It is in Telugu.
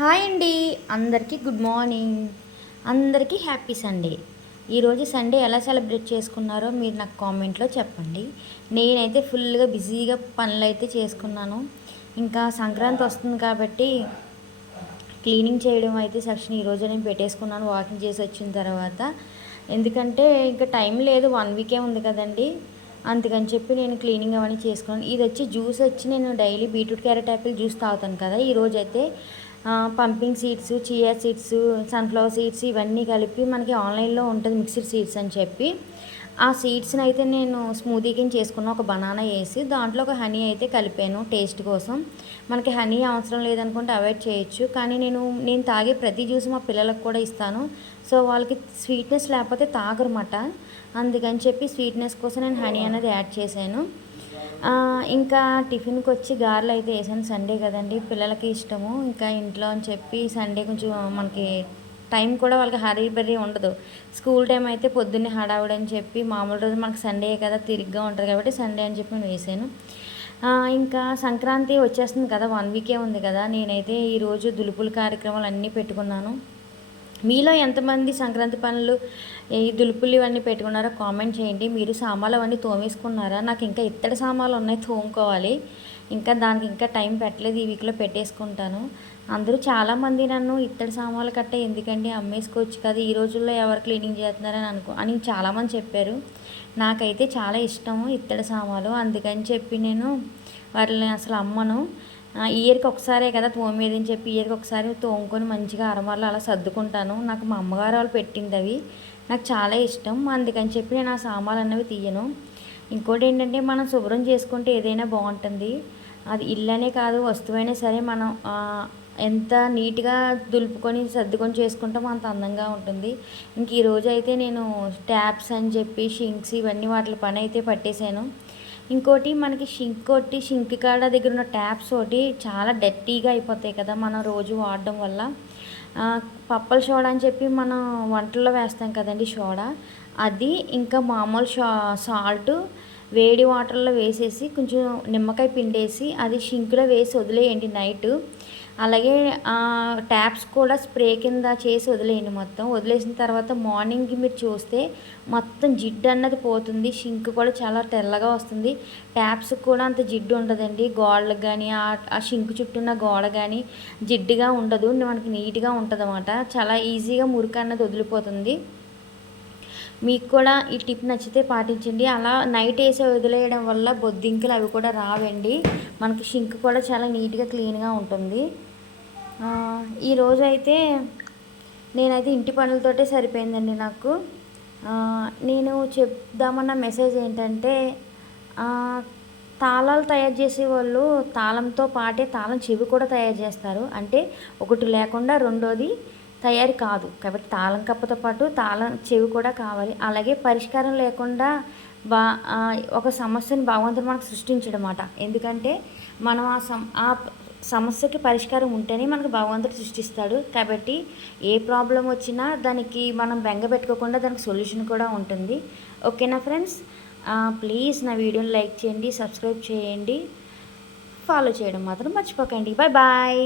హాయ్ అండి. అందరికీ గుడ్ మార్నింగ్. అందరికీ హ్యాపీ సండే. ఈరోజు సండే ఎలా సెలబ్రేట్ చేసుకున్నారో మీరు నాకు కామెంట్లో చెప్పండి. నేనైతే ఫుల్గా బిజీగా పనులు అయితే చేసుకున్నాను. ఇంకా సంక్రాంతి వస్తుంది కాబట్టి క్లీనింగ్ చేయడం అయితే సెక్షన్ ఈరోజు నేను పెట్టేసుకున్నాను వాకింగ్ చేసి వచ్చిన తర్వాత. ఎందుకంటే ఇంకా టైం లేదు, 1 వీకే ఉంది కదండి. అందుకని చెప్పి నేను క్లీనింగ్ అవన్నీ చేసుకున్నాను. ఇది వచ్చి జ్యూస్ వచ్చి నేను daily beetroot carrot Apple juice తాగుతాను కదా. ఈరోజైతే pumpkin seeds, chia seeds, sunflower seeds ఇవన్నీ కలిపి మనకి ఆన్లైన్లో ఉంటుంది మిక్స్డ్ సీడ్స్ అని చెప్పి ఆ సీడ్స్ని అయితే నేను స్మూదీ కింద చేసుకున్న ఒక బనానా వేసి దాంట్లో ఒక హనీ అయితే కలిపాను టేస్ట్ కోసం. మనకి హనీ అవసరం లేదనుకుంటే అవాయిడ్ చేయొచ్చు, కానీ నేను తాగే ప్రతి జ్యూస్ మా పిల్లలకు కూడా ఇస్తాను. సో వాళ్ళకి స్వీట్నెస్ లేకపోతే తాగరమాట. అందుకని చెప్పి స్వీట్నెస్ కోసం నేను హనీ అనేది యాడ్ చేశాను. ఇంకా టిఫిన్కి వచ్చి గారెలు అయితే వేసాను. సండే కదండి, పిల్లలకి ఇష్టము. ఇంకా ఇంట్లో అని చెప్పి సండే కొంచెం మనకి టైం కూడా వాళ్ళకి హరీ బరీ ఉండదు. స్కూల్ టైం అయితే పొద్దున్నే హడావుడని చెప్పి, మామూలు రోజు మనకు సండే కదా తిరిగ్గా ఉంటుంది కాబట్టి సండే అని చెప్పి నేను వేసాను. ఇంకా సంక్రాంతి వచ్చేస్తుంది కదా, 1 వీకే ఉంది కదా. నేనైతే ఈరోజు దులుపుల కార్యక్రమాలు అన్నీ పెట్టుకున్నాను. మీలో ఎంతమంది సంక్రాంతి పనులు ఈ దులుపులు ఇవన్నీ పెట్టుకున్నారో కామెంట్ చేయండి. మీరు సామాన్లు అవన్నీ తోమేసుకున్నారా? నాకు ఇంకా ఇత్తడి సామాన్లు ఉన్నాయి తోముకోవాలి. ఇంకా దానికి ఇంకా టైం పెట్టలేదు, ఈ వీక్లో పెట్టేసుకుంటాను. అందరూ చాలామంది నన్ను ఇత్తడి సామాన్లు కట్ట ఎందుకండి, అమ్మేసుకోవచ్చు కదా, ఈ రోజుల్లో ఎవరు క్లీనింగ్ చేస్తున్నారని అని చాలామంది చెప్పారు. నాకైతే చాలా ఇష్టము ఇత్తడి సామాన్లు, అందుకని చెప్పి నేను వాటిని అసలు అమ్మను. ఇయర్కి ఒకసారే కదా తోమేదని చెప్పి ఇయర్కి ఒకసారి తోముకొని మంచిగా అరమార్లు అలా సర్దుకుంటాను. నాకు మా అమ్మగారు వాళ్ళు పెట్టింది అవి నాకు చాలా ఇష్టం, అందుకని చెప్పి నేను ఆ సామాన్లు అన్నవి తీయను. ఇంకోటి ఏంటంటే మనం శుభ్రం చేసుకుంటే ఏదైనా బాగుంటుంది. అది ఇల్లనే కాదు, వస్తువైనా సరే మనం ఎంత నీట్గా దులుపుకొని సర్దుకొని చేసుకుంటామో అంత అందంగా ఉంటుంది. ఇంక ఈరోజు అయితే నేను ట్యాప్స్ అని చెప్పి షింక్స్ ఇవన్నీ వాటి పని అయితే పట్టేశాను. ఇంకోటి మనకి షింక్ కాడ దగ్గర ఉన్న ట్యాప్స్ ఒకటి చాలా డర్టీగా అయిపోతాయి కదా మనం రోజు వాడడం వల్ల. పప్పల సోడా అని చెప్పి మనం వంటల్లో వేస్తాం కదండి సోడా, అది ఇంకా మామూలు సాల్ట్ వేడి వాటర్లో వేసేసి కొంచెం నిమ్మకాయ పిండేసి అది షింక్లో వేసి వదిలేయండి నైట్. అలాగే ట్యాప్స్ కూడా స్ప్రే కింద చేసి వదిలేయండి. మొత్తం వదిలేసిన తర్వాత మార్నింగ్కి మీరు చూస్తే మొత్తం జిడ్డు అన్నది పోతుంది. షింక్ కూడా చాలా తెల్లగా వస్తుంది. ట్యాప్స్కి కూడా అంత జిడ్డు ఉండదండి. గోడలకు కానీ ఆ షింక్ చుట్టూ ఉన్న గోడ కానీ జిడ్డుగా ఉండదు, మనకి నీట్గా ఉంటుంది అన్నమాట. చాలా ఈజీగా మురికి అన్నది వదిలిపోతుంది. మీకు కూడా ఈ టిప్ నచ్చితే పాటించండి. అలా నైట్ వేసి వదిలేయడం వల్ల బొద్దింకలు అవి కూడా రావండి. మనకి షింక్ కూడా చాలా నీట్గా క్లీన్గా ఉంటుంది. ఈరోజు అయితే నేనైతే ఇంటి పనులతోటే సరిపోయిందండి నాకు. నేను చెప్దామన్న మెసేజ్ ఏంటంటే, తాళాలు తయారు చేసేవాళ్ళు తాళంతో పాటే తాళం చెవి కూడా తయారు చేస్తారు. అంటే ఒకటి లేకుండా రెండోది తయారు కాదు కాబట్టి తాళం కప్పతో పాటు తాళం చెవి కూడా కావాలి. అలాగే పరిష్కారం లేకుండా ఒక సమస్యను భగవంతుడు మనకు సృష్టించడం అన్నమాట. ఎందుకంటే మనం ఆ సమస్యకి పరిష్కారం ఉంటేనే మనకు భగవంతుడు సృష్టిస్తాడు. కాబట్టి ఏ ప్రాబ్లం వచ్చినా దానికి మనం బెంగ పెట్టుకోకుండా దానికి సొల్యూషన్ కూడా ఉంటుంది. ఓకేనా ఫ్రెండ్స్? ప్లీజ్ నా వీడియోని లైక్ చేయండి, సబ్స్క్రైబ్ చేయండి, ఫాలో చేయడం మాత్రం మర్చిపోకండి. Bye bye.